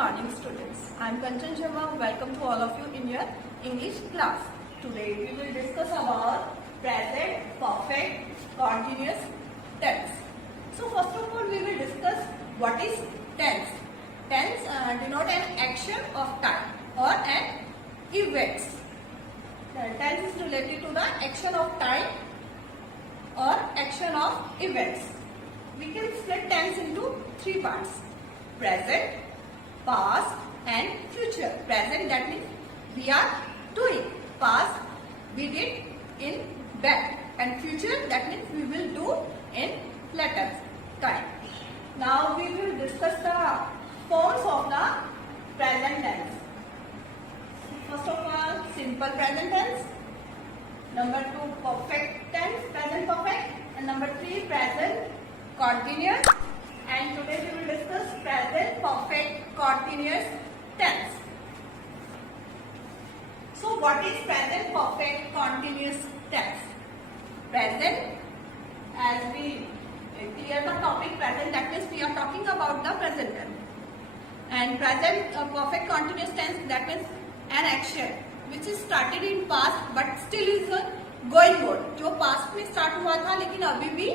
morning students. I am Kanchan Sharma. Welcome to all of you in your English class. Today we will discuss about present perfect continuous tense. So first of all we will discuss what is tense. Tense denote an action of time or an events. Tense is related to the action of time or action of events. We can split tense into three parts: present, past and future. Present, that means we are doing. Past, we did in back, and future, that means we will do in later time. Now we will discuss the forms of the present tense. First of all, simple present tense. Number 2, perfect tense, present perfect. And number 3, present continuous. And today we will discuss present perfect continuous tense. So what is present perfect continuous tense? Present, as we clear the topic present, that means we are talking about the present tense. And present perfect continuous tense, that means an action which is started in past but still is going on. जो past में start हुआ था लेकिन अभी भी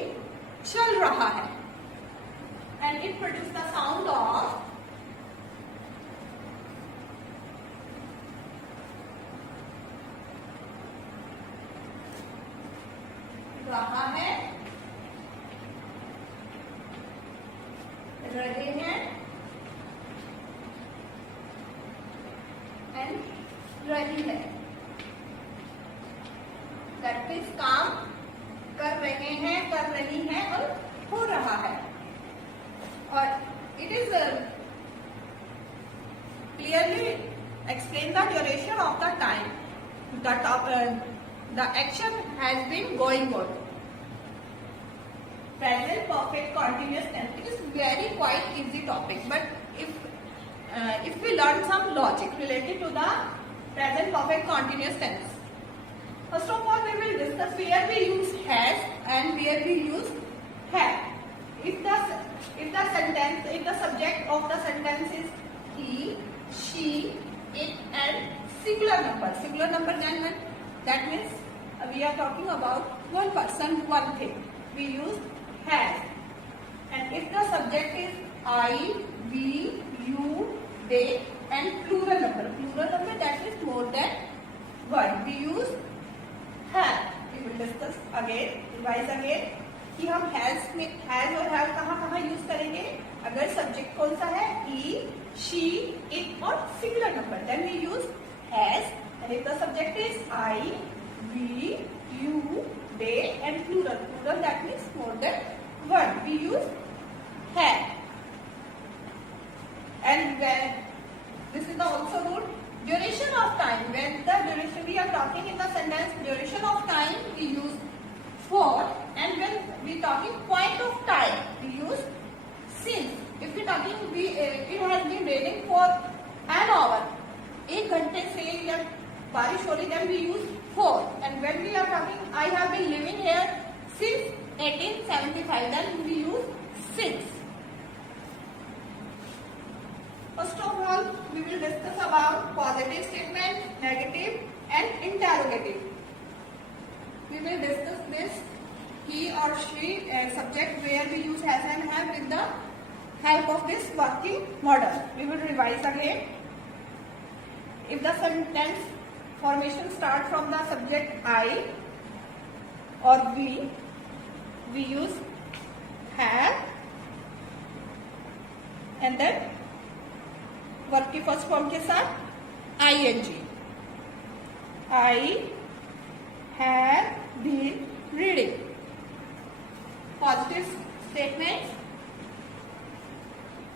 चल रहा है. And it produces the sound of रहा है, रहे हैं and रही है. That means काम कर रहे हैं, कर रही हैं और हो रहा है. और it is clearly explain the duration of the time that the action has been going on. Present perfect continuous tense. It is very quite easy topic, but if we learn some logic related to the present perfect continuous tense. First of all, we will discuss where we use has and where we use have. If the subject of the sentence is he, she, it and singular number. Singular number then that means we are talking about one person, one thing. We use has. And if the subject is I, we, you, they and plural number. Plural number that is more than one. We use have. We will discuss again, revise again. कि हम has और have कहाँ use करेंगे. अगर subject कौन सा है he, she, it और singular number, then we use has. And if the subject is I, we, you, they and plural. Plural that means more than one. We use have. And when this is the also rule, duration of time. When the duration we are talking in the sentence duration of time, we use for. And when we talking point of time, we use since. If we talking it has been raining for an hour, 1 घंटे से या बारिश हो रही, then we use for. And when we are talking I have been living here since 1875, then we use since. First of all, we will discuss about positive statement, negative and interrogative. We will discuss this he or she subject where we use has and have with the help of this working model. We will revise again. If the sentence formation start from the subject I or we use have and then verb की first form के साथ ing. I have been reading. Positive statements,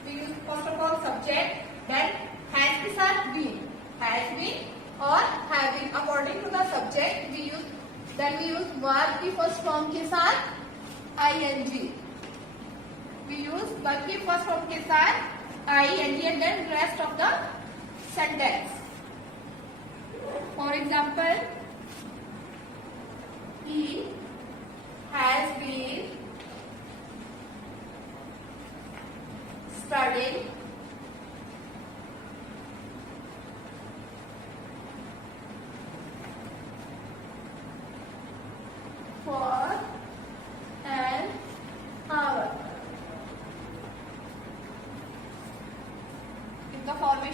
we use first of all subject, then has के साथ been, has been और have been. According to the subject we use verb की first form के साथ ing. We use verb की first form के साथ ing and then rest of the sentence. For example, he has been studying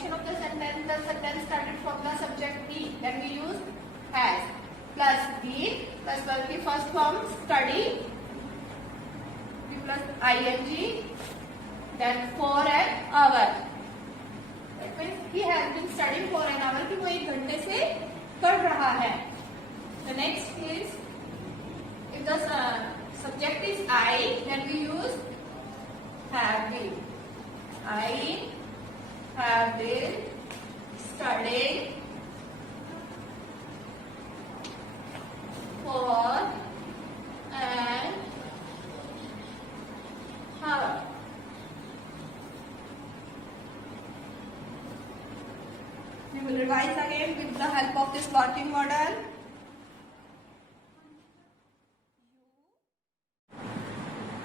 continuation of the sentence started from the subject he, then we use has plus been plus verb की first form study plus ing, then for an hour. That means he has been studying for an hour कि वो 1 घंटे से पढ़ रहा है. The next is if the subject is I, then we use have been. I have been studying for an hour. We will revise again with the help of this working model.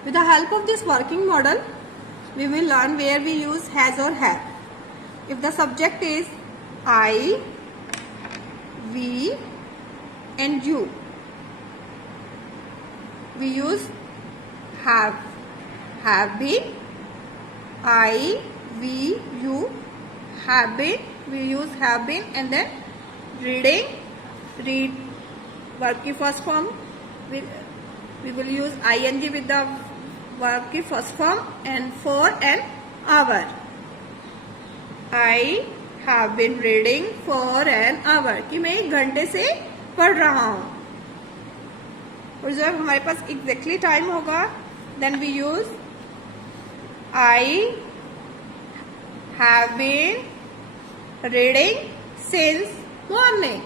With the help of this working model, we will learn where we use has or have. If the subject is I, we and you, we use have. Have been, I, we, you, have been, we use have been, and then reading, read, verb की first form, we will use ing with the verb की first form, and for an hour. I have been reading for an hour कि मैं 1 घंटे से पढ़ रहा हूँ. और जब हमारे पास exactly time होगा, then we use I have been reading since morning.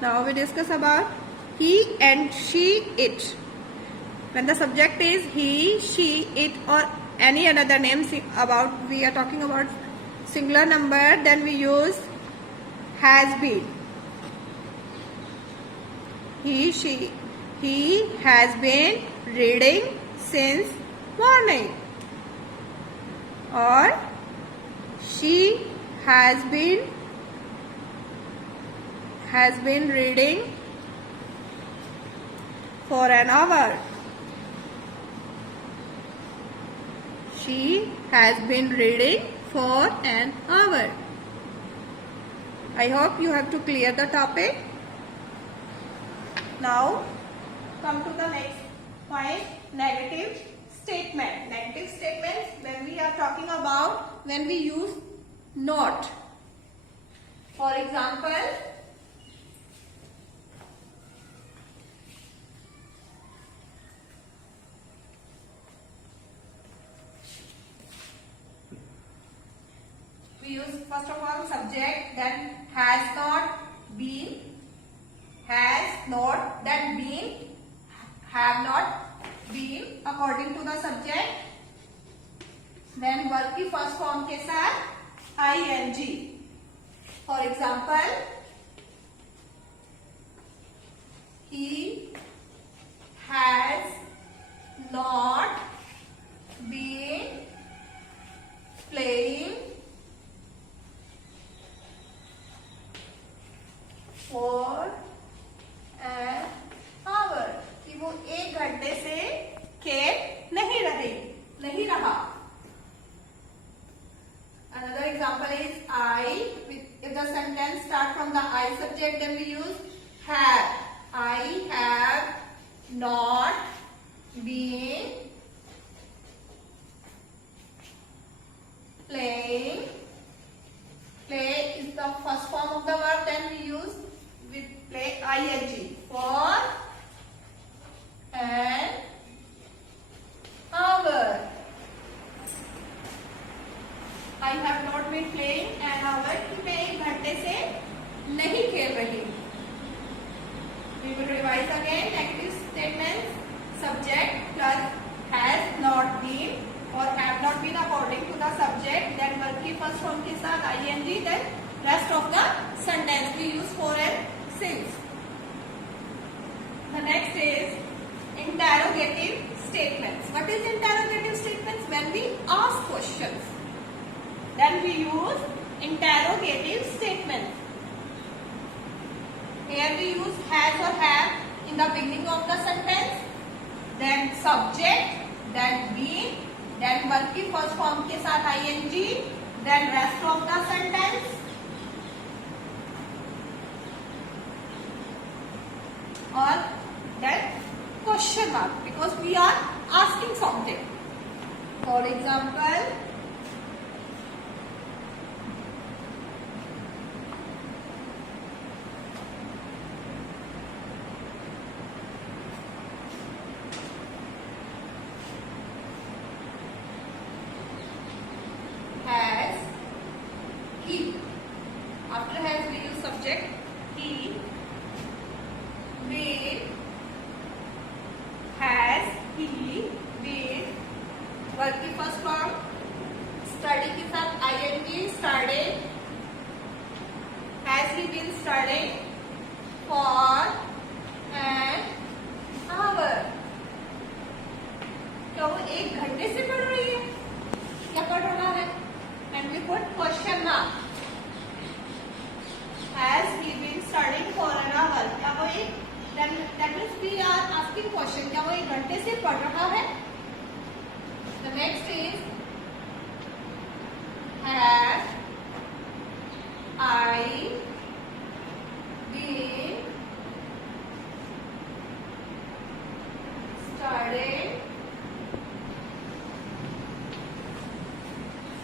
Now we discuss about he and she, it. When the subject is he, she, it, or any another name about, we are talking about singular number, then we use has been. He has been reading since morning. Or she has been reading for an hour. She has been reading for an hour. I hope you have to clear the topic. Now come to the next point, negative statement. Negative statements, when we are talking about when we use not. For example, we use first of all subject, then has not been, has not, then been, have not been according to the subject, then verb की first form के साथ ing. For example, he has not been playing for an hour कि वो 1 घंटे से खेल नहीं रहा. Another example is I. If the sentence start from the I subject, then we use have. I have not been playing. Play is the first form of the verb, then we use with play ing for an hour. I have not been playing an hour कि मैं 1 घंटे से नहीं खेल रही. We will revise again. Negative statements, subject plus has not been or have not been according to the subject, then verb की first form के साथ ing, then rest of the sentence we use for and since. The next is interrogative statements. What is interrogative statements? When we ask questions, then we use interrogative statements. Here we use has or have in the beginning of the sentence, then subject, then been, then verb की first form के साथ ING, then rest of the sentence, और then question mark because we are asking something. For example, has he. After has we use subject he. Been, has he been. Verb की first form study के साथ ING, study. Has he been studying for an hour. क्या वो 1 घंटे से पढ़ रही है? क्या पढ़ रहा है? And we put question mark. Has he been studying for an hour? क्या वो that means we are asking question. क्या वो 1 घंटे से पढ़ रहा है? The next is have I been studying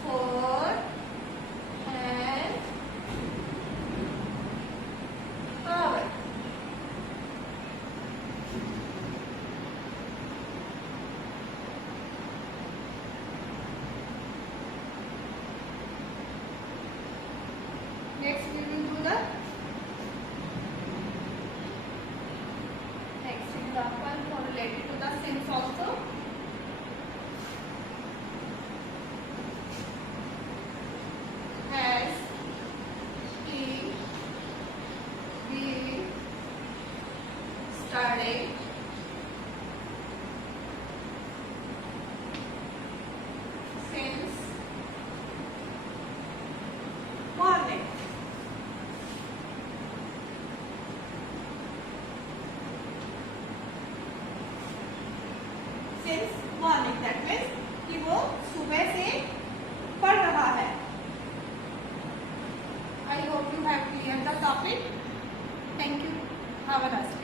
for an hour? Next we will do the next example for related to the since also. Has he been studying since morning? Since morning, that means कि वो सुबह से पढ़ रहा है. I hope you have cleared the topic. Thank you. Have a nice day.